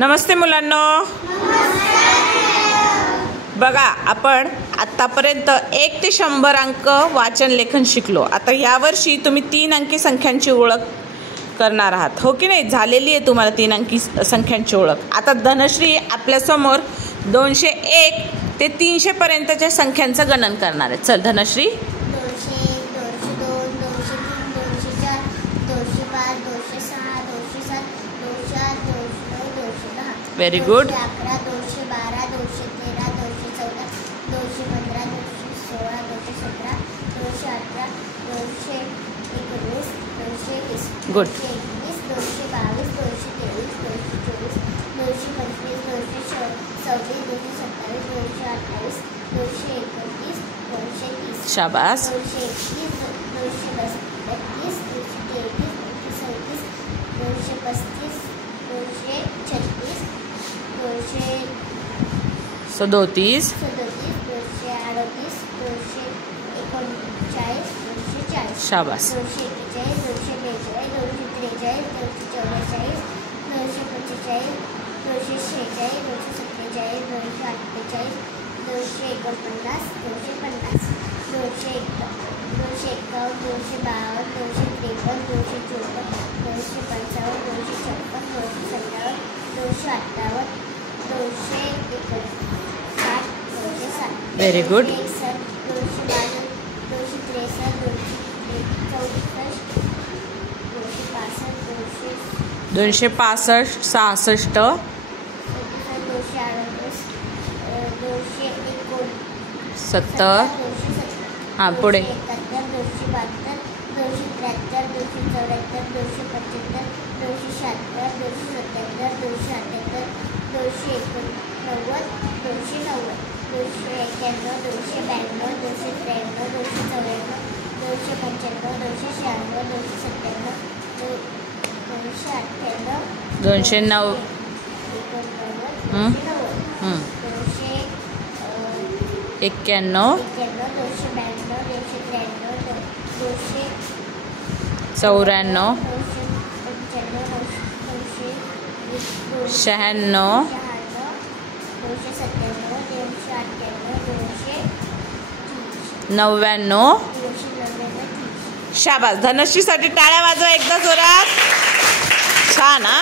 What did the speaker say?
नमस्ते मुलांनो. बघा, आपण आतापर्यंत 1 ते 100 अंक वाचन लेखन शिकलो. आता यावर्षी तुम्ही 3 अंकी संख्यांची ओळख करणार आहात, हो की नाही? झालेली आहे तुम्हाला 3 अंकी संख्यांची ओळख. आता धनश्री आपल्यासमोर 201 ते 300 पर्यंतच्या संख्यांचं गणन करणार आहे. चल धनश्री. 201, 202, 203, 204, 205, 206, 207, 208, 209, 210. Very good. 211, 212, 213, 214, 215, 216, 217, 218, 219, 220. गुड. 221, 222, 223, 224, 225, 226, 227, 228, 229, 230. शाबास. 231, 232, 233, 234, 235, 236, 37 237, 238, 239, 240. शाबास. 241, 242, 243, 244, 245, 246, 247, 248, 249, 250, 251, 252, 253, 254, 255, 256, 257, 258, 259, 260. Very good. 261, 262, 263, 264, 265, 66, 70. हां, पुढे. 271, 272, 273, 274, 275, 276, 277, 278, 289, 290, 291, 292, 293, 294, 295, 296, 297, 209. 91, 94, 96, 99. शाबास. धनश्रीसाठी टाळ्या वाजवा एकदा जोरात. छान. हा.